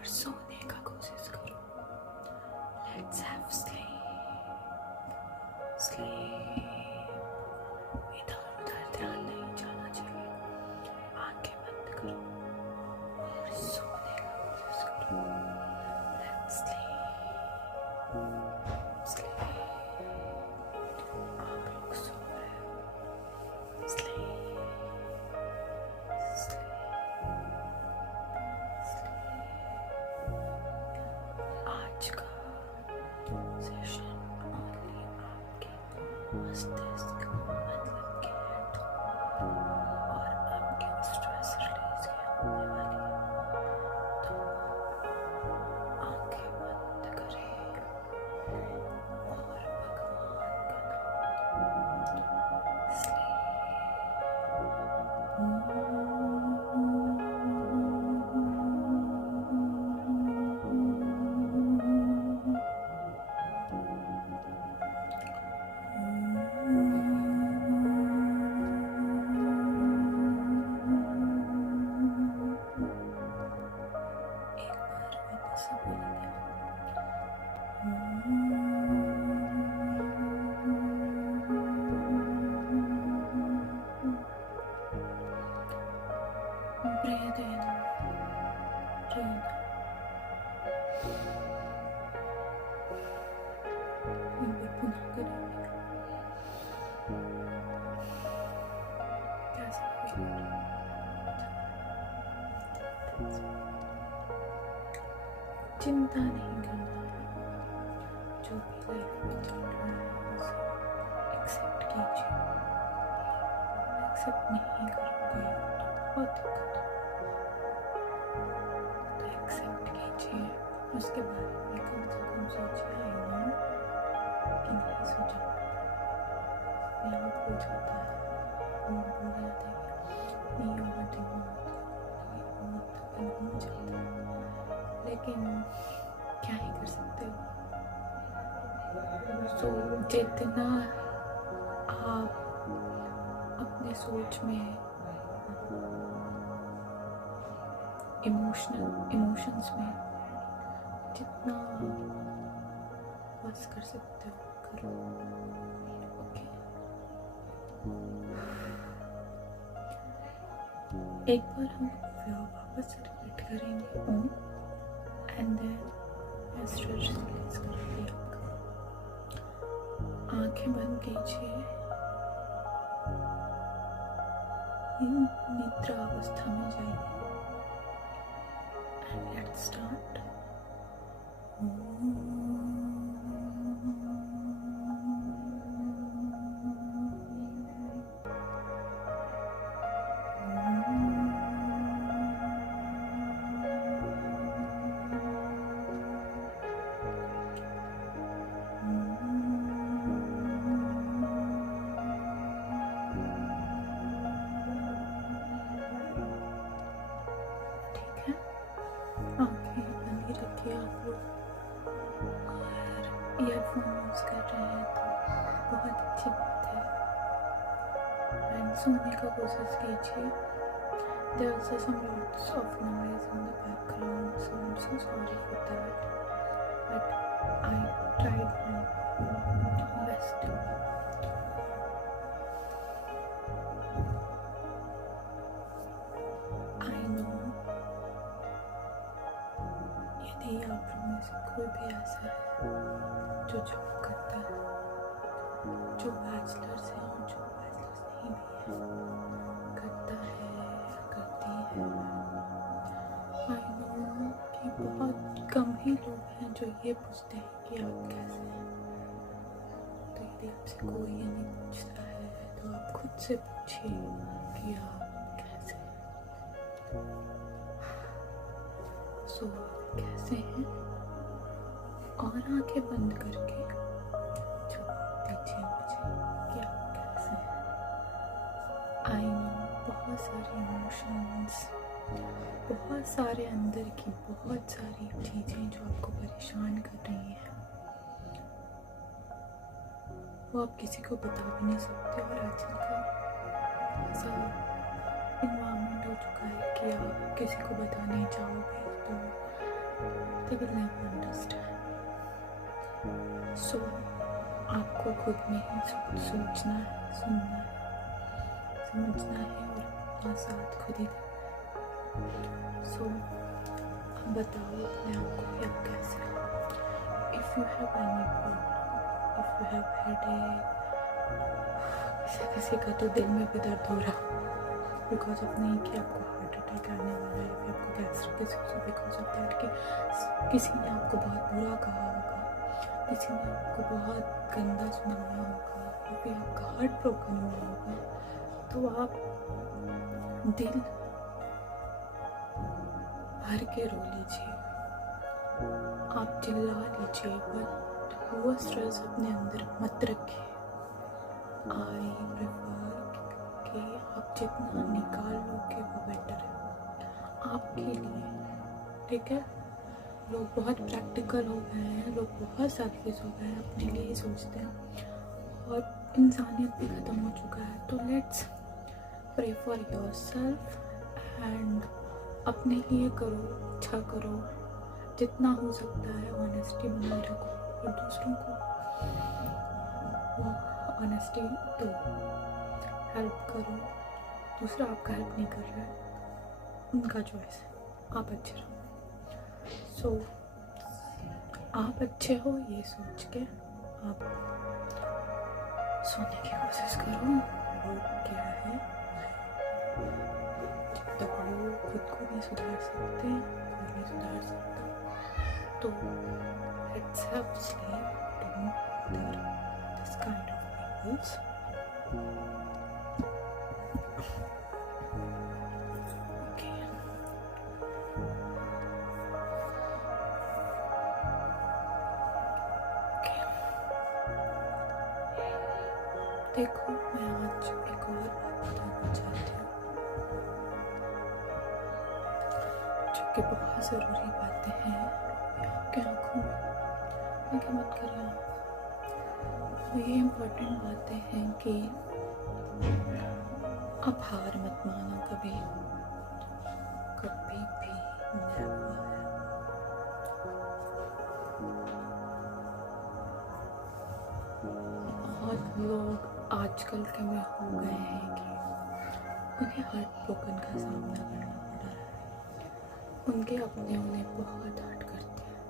और सोने का कोशिश करो। Let's have sleep sleep. इधर उधर ध्यान नहीं जाना चाहिए। आंखें बंद करो और सोने का कोशिश करो। Let's sleep sleep. आप लोग सो रहे हो। Sleep sleep. आज का सेशन ओनली आपके मस्तिष्क मतलब के हेड और आपके स्ट्रेस रिलीज के होने वाली है। तो आंखें बंद करें और भगवान का नाम स्लीप। Breathe in, breathe एक बार पुनः करेंगे। कैसा फील हो रहा है? चिंता नहीं करना है। जो भी लाइफ में चल रहा है उसे एक्सेप्ट कीजिए। एक्सेप्ट नहीं करोगे तो बहुत दिक्कत होगी। तो एक्सेप्ट कीजिए। उसके बारे में कम से कम सोचिए। आई नो कि नहीं सोचा यहाँ हो जाता है। वो बोल जाते हैं नहीं ओवरथिंक मत हो जाता है, लेकिन क्या ही कर सकते हो। सो जितना आप अपने सोच में इमोशंस में जितना बस कर सकते हो करो। ओके, एक बार हम वापस रिपीट करेंगे Om and then stress release करेंगे। आपका आंखें बंद कीजिए। निद्रा अवस्था में जाइए। Let's start. आंखें बंद रखिए आप लोग। और ईयरफोन यूज़ कर रहे हैं तो बहुत अच्छी बात है। एंड सोने का कोशिश कीजिए। There are also some lots of noise in the background, so I'm so sorry for that. But I tried my best. I know यदि आप लोगों में से कोई भी ऐसा है जो जॉब करता है, जो बैचलर्स है और जो बैचलर्स नहीं भी है, करता है या करती है। आई नो कि बहुत कम ही लोग हैं जो ये पूछते हैं कि आप कैसे हैं। तो यदि आपसे कोई ये नहीं पूछता है तो आप खुद से पूछिए कि आप कैसे हैं। सो कैसे हैं और आंखें बंद करके जवाब दीजिए मुझे कि आप कैसे हैं। आई नो बहुत सारे इमोशंस, बहुत सारे अंदर की बहुत सारी चीज़ें जो आपको परेशान कर रही हैं, वो आप किसी को बता भी नहीं सकते। और आजकल का ऐसा इन्वायरमेंट हो चुका है कि आप किसी को बताने जाओगे तो they will never understand. So आपको खुद में ही सोचना है, सुनना है, समझना है और अपना साथ खुद ही देना है. So अब बताओ अपने आप को कि आप कैसे हैं. If you have any problem, if you have headache, किसी का तो दिल में भी दर्द हो रहा बिकॉज ऑफ नहीं कि आपको हार्ट अटैक आने वाला है, फिर आपको गैस्ट्रिक बिकॉज ऑफ दैट कि किसी ने आपको बहुत बुरा कहा होगा, किसी ने आपको बहुत गंदा सुनाया होगा, या फिर आपका हार्ट ब्रोकन हुआ होगा. तो आप दिल भर के रो लीजिए, आप चिल्ला लीजिए, बट वो स्ट्रेस अपने अंदर मत रखिए. आई प्रेफर कि आप जितना निकाल लोगे वो बेटर है आपके लिए. ठीक है, लोग बहुत प्रैक्टिकल हो गए हैं, लोग बहुत सेल्फिश हो गए हैं, अपने लिए ही सोचते हैं और इंसानियत भी ख़त्म हो चुका है. तो let's pray for yourself and अपने लिए करो, अच्छा करो, जितना हो सकता है ऑनेस्टी बनाए रखो और दूसरों को वो ऑनेस्टी दो, हेल्प करो. दूसरा आपका हेल्प नहीं कर रहा है, उनका चॉइस है, आप अच्छे रहो. सो आप अच्छे हो ये सोच के आप सोने की कोशिश करो. लोग क्या है, जब तक लोग खुद को नहीं सुधार सकते, कोई नहीं सुधार सकता. तो let's have sleep, don't bother this kind of peoples. देखो, मैं आज एक और बात बताना चाहती हूँ जो कि बहुत ज़रूरी बातें हैं. आपकी आँखों में देखिए मत करिए. ये इम्पोर्टेंट बातें हैं कि आप हार मत मानो कभी, कभी भी नेवर. बहुत लोग आजकल के में हो गए हैं कि उन्हें हार्ट ब्रोकन का सामना करना पड़ रहा है. उनके अपने उन्हें बहुत हर्ट करते हैं.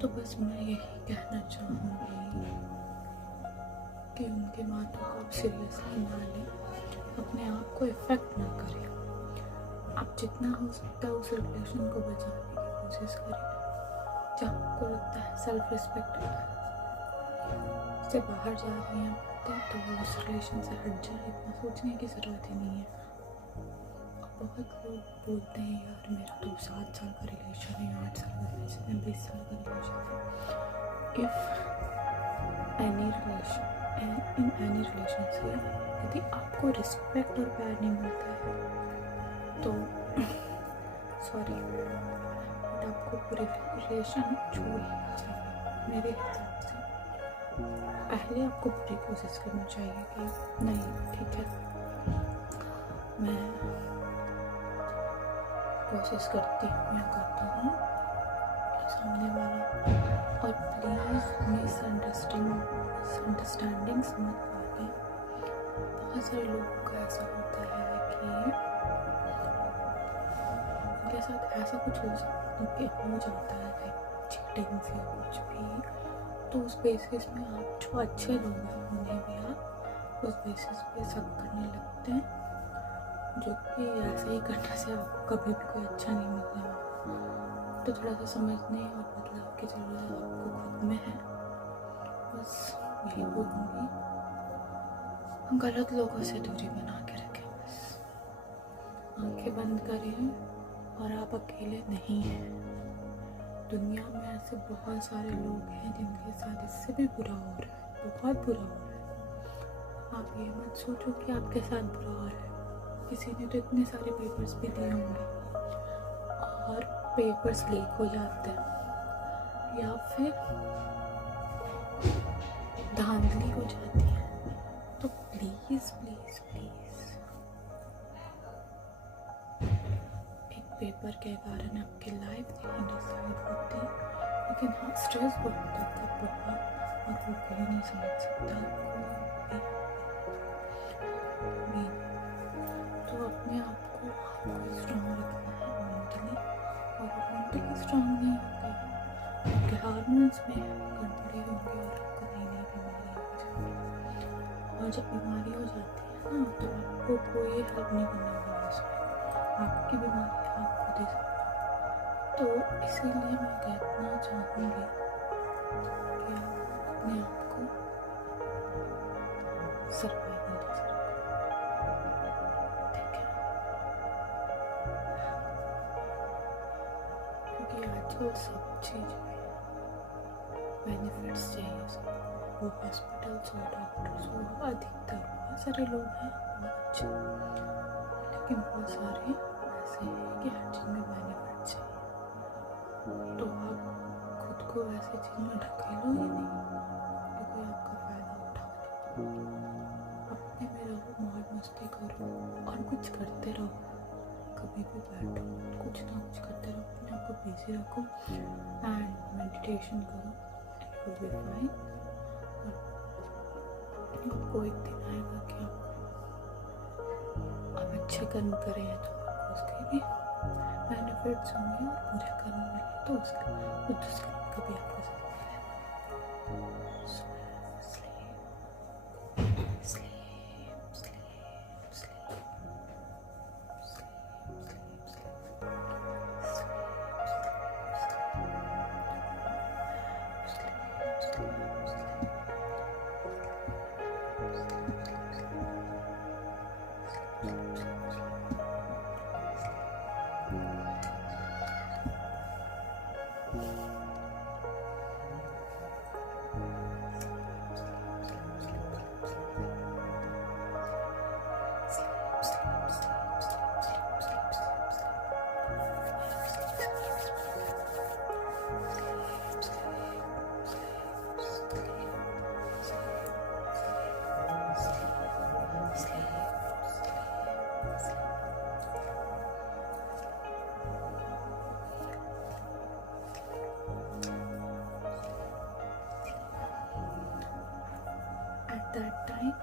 तो बस मैं यही कहना चाहूँगी कि उनके बातों को आप सीरियसली ना लें, अपने आप को इफ़ेक्ट ना करें. आप जितना हो सकता है उस रिलेशन को बचाने की कोशिश करें जहाँ आपको लगता है सेल्फ रिस्पेक्ट से बाहर जा रही हैं बातें, तो वो उस रिलेशन से हट जाए. इतना सोचने की ज़रूरत ही नहीं है. बहुत लोग बोलते हैं यार मेरा तो 7 साल का रिलेशन है, 8 साल का रिलेशन है, 20 साल का रिलेशन है. If any relation in any relation से यदि आपको रिस्पेक्ट और प्यार नहीं मिलता है तो सॉरी बट आपको पूरे रिलेशन छोड़ना चाहिए. मेरे हिसाब से पहले आपको पूरी कोशिश करनी चाहिए कि नहीं ठीक है, मैं कोशिश करती हूँ या करता हूँ सामने वाला. और प्लीज़ मिसअंडरस्टैंडिंग्स मत करें. बहुत सारे लोगों का ऐसा होता है कि उनके साथ ऐसा कुछ हो जाता है लाइक चीटिंग से कुछ भी. तो उस बेसिस में आप जो अच्छे लोग हैं उन्हें भी आप उस बेसिस पे शक करने लगते हैं, जो कि ऐसे ही करने से आपको कभी भी कोई अच्छा नहीं मिलने वाला. तो थोड़ा सा समझने और बदलाव की ज़रूरत आपको खुद में है. बस यही बोलूँगी, गलत लोगों से दूरी बना के रखें. बस आंखें बंद करें और आप अकेले नहीं हैं. दुनिया में ऐसे बहुत सारे लोग हैं जिनके साथ इससे भी बुरा हो रहा है, बहुत बुरा हो रहा है. आप ये मत सोचो कि आपके साथ बुरा हो रहा है. किसी ने तो इतने सारे पेपर्स भी दिए होंगे और पेपर्स लीक हो जाते हैं या फिर धांधली हो जाती है. तो प्लीज़ प्लीज़ प्लीज़ एक पेपर के कारण आपकी लाइफ नहीं डिसाइड होती, लेकिन हाँ स्ट्रेस बहुत होता है बहुत, और वो कोई नहीं समझ सकता कोई भी। तो अपने आप को स्ट्रॉन्ग रखना है मेंटली, और मेंटली स्ट्रॉन्ग नहीं होगा आपके हार्मोन्स में गड़बड़ी होगी और आपको नई नई बीमारी हो जाएगी। और जब बीमारी हो जाती है ना तो आपको कोई हेल्प नहीं करने वाला उसमें, आपकी बीमारी आप खुद ही समझो। तो इसीलिए मैं कहना चाहूँगी कि आप अपने आप को सर्वाइवल जैसा रखो, ठीक है? क्योंकि आजकल सब चीज़ में बेनिफिट्स चाहिए सबको, वो हॉस्पिटल्स हो, डॉक्टर्स हो, अधिकतर बहुत सारे लोग हैं बहुत अच्छे, लेकिन बहुत सारे ऐसे हैं कि हर चीज़ में बेनिफिट चाहिए। तो आप खुद को ऐसी चीज़ में ढकेलो ही नहीं कि कोई आपका फ़ायदा उठा ले। अपने में रहो, मौज मस्ती करो और कुछ करते रहो, कभी भी बैठो कुछ ना कुछ करते रहो, अपने आप को बिजी रखो एंड मेडिटेशन करो, इट विल बी फाइन। आपको एक दिन आएगा कि आप अच्छे कर्म करें तो आपको उसके भी बेनिफिट्स होंगे, और बुरे कर्म मिले तो उसका दुष्कर्म का भी आपको सजा मिलेगा। That time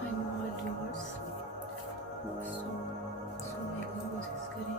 I'm all yours, so मैं कोशिश करें